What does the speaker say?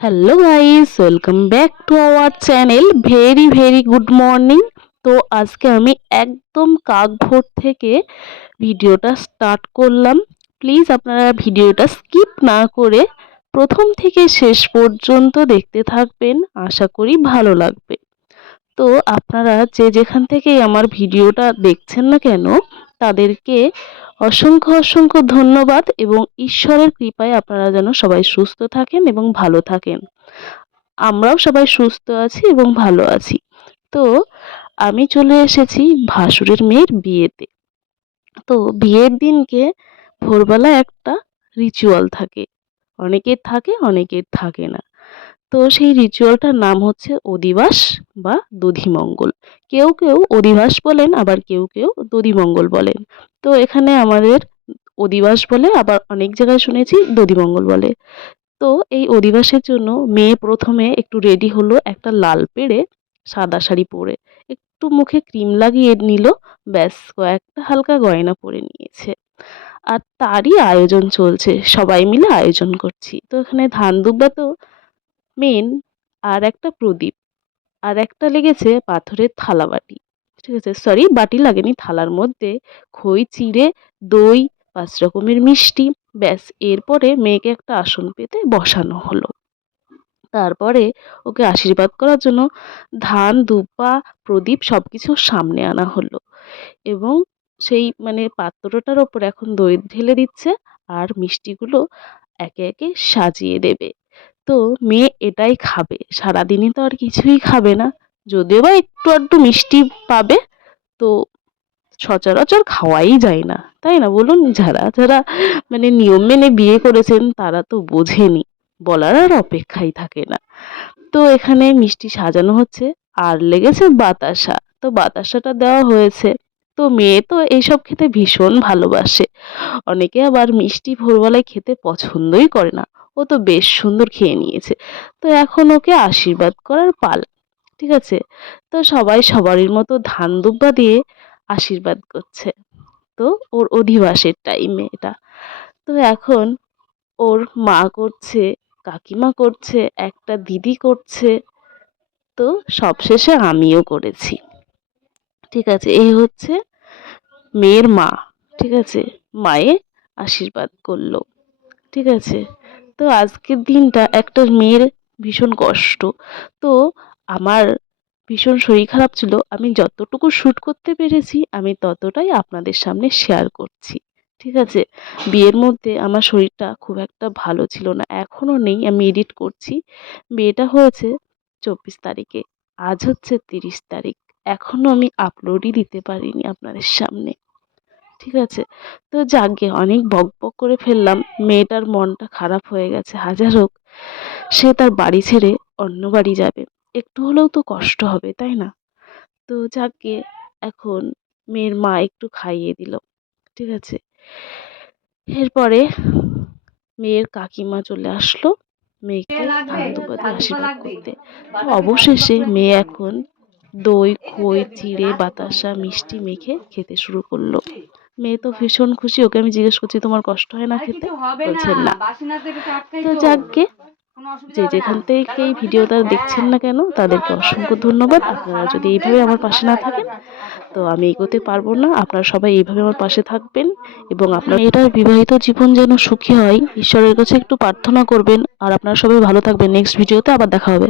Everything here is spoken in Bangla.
Hello guys welcome back to our channel very very good morning তো আজকে আমি একদম কাক ভোর থেকে ভিডিওটা স্টার্ট করলাম। প্লিজ আপনারা ভিডিওটা স্কিপ না করে প্রথম থেকে শেষ পর্যন্ত দেখতে থাকবেন। আশা করি ভালো লাগবে। তো আপনারা যে যেখান থেকেই আমার ভিডিওটা দেখছেন না কেন তাদেরকে অসংখ্য অসংখ্য ধন্যবাদ এবং ঈশ্বরের কৃপায় আপনারা যেন সবাই সুস্থ থাকেন এবং ভালো থাকেন। আমরাও সবাই সুস্থ আছি এবং ভালো আছি। তো, আমি চলে এসেছি ভাসুরের মেয়ের বিয়েতে। তো, বিয়ের দিনকে ভোরবেলা একটা রিচুয়াল থাকে। অনেকের থাকে অনেকের থাকে না। তো সেই রিচুয়ালটার নাম হচ্ছে অধিবাস বা দধিমঙ্গল। কেউ কেউ অধিবাস বলেন, আবার কেউ কেউ দধিমঙ্গল বলেন। তো এখানে আমাদের অধিবাস বলে, আবার অনেক জায়গায় শুনেছি দধিমঙ্গল বলে। তো এই অধিবাসের জন্য মেয়ে প্রথমে একটু রেডি হলো একটা লাল পেড়ে, সাদা শাড়ি পরে। একটু মুখে ক্রিম লাগিয়ে নিল, ব্যাস কয়েকটা হালকা গয়না পরে নিয়েছে। আর তারই আয়োজন চলছে, সবাই মিলে আয়োজন করছি। তো এখানে ধান দুব্বা তো মেন আর একটা প্রদীপ। আর একটা লেগেছে পাথরের থালা বাটি। ঠিক আছে? সরি বাটি লাগেনি থালার মধ্যে। খই, চিড়ে, দই, পাঁচ রকমের মিষ্টি। ব্যাস, এরপরে মেয়েকে একটা আসন পেতে বসানো হলো। তারপরে ওকে আশীর্বাদ করার জন্য ধান, দুপা, প্রদীপ সব কিছু সামনে আনা হলো। এবং সেই মানে পাত্রটার ওপর এখন দই ঢেলে দিচ্ছে আর মিষ্টিগুলো একে একে সাজিয়ে দেবে। তো মেয়ে এটাই খাবে। সারাদিনই তো আর কিছুই খাবে না। যদিও বা একটু আধটু মিষ্টি পাবে, তো সচরাচর খাওয়াই যায় না। তাই না? বলুন, যারা যারা মানে নিয়ম মেনে বিয়ে করেছেন, তারা তো বোঝেনি। বলার আর অপেক্ষাই থাকে না। তো এখানে মিষ্টি সাজানো হচ্ছে, আর লেগেছে বাতাসা। তো বাতাসাটা দেওয়া হয়েছে। তো মেয়ে তো এইসব খেতে ভীষণ ভালোবাসে। অনেকে আবার মিষ্টি ভোরবেলায় খেতে পছন্দই করে না। ও তো বেশ সুন্দর খেয়ে নিয়েছে। তো এখন ওকে আশীর্বাদ করার পাল, ঠিক আছে? তো সবাই সবারই মতো ধান দুব্বা দিয়ে আশীর্বাদ করছে। তো ওর অধিবাসের টাইমে এটা। তো এখন ওর মা করছে, কাকিমা করছে, একটা দিদি করছে। তো সবশেষে আমিও করেছি। ঠিক আছে, এই হচ্ছে মেয়ের মা, ঠিক আছে? মায়ে আশীর্বাদ করল। ঠিক আছে? তো আজকের দিনটা একটা মেয়ের ভীষণ কষ্ট। তো আমার ভীষণ শরীর খারাপ ছিল, আমি যতটুকু শ্যুট করতে পেরেছি, আমি ততটাই আপনাদের সামনে শেয়ার করছি। ঠিক আছে? বিয়ের মধ্যে আমার শরীরটা খুব একটা ভালো ছিল না, এখনও নেই, আমি এডিট করছি। বিয়েটা হয়েছে চব্বিশ তারিখে, আজ হচ্ছে তিরিশ তারিখ, এখনও আমি আপলোডই দিতে পারিনি আপনাদের সামনে। ঠিক আছে। তো যাকগে অনেক বক বক করে ফেললাম। মেয়েটার মনটা খারাপ হয়ে গেছে হাজার হোক। সে তার বাড়ি ছেড়ে অন্য বাড়ি যাবে। একটু হলেও তো কষ্ট হবে তাই না? তো যাকগে এখন মেয়ের মা একটু খাইয়ে দিল ঠিক আছে। এরপরে মেয়ের কাকিমা চলে আসলো মেয়েকে ধান আশীর্বাদ করতে। তো অবশেষে মেয়ে এখন দই খই চিড়ে বাতাসা মিষ্টি মেখে খেতে শুরু করল। মেয়ে তো ভীষণ খুশি ওকে আমি জিজ্ঞেস করছি তোমার কষ্ট হয় না খেতে? বলছে না। তো যাকগে। যে যেখান থেকে এই ভিডিওটা দেখছেন না কেন তাদেরকে অসংখ্য ধন্যবাদ। আপনারা যদি এইভাবে আমার পাশে না থাকেন তো আমি এগোতে পারব না। আপনারা সবাই এইভাবে আমার পাশে থাকবেন এবং আপনার এটার বিবাহিত জীবন যেন সুখী হয় ঈশ্বরের কাছে একটু প্রার্থনা করবেন। আর আপনারা সবাই ভালো থাকবেন। নেক্সট ভিডিওতে আবার দেখা হবে।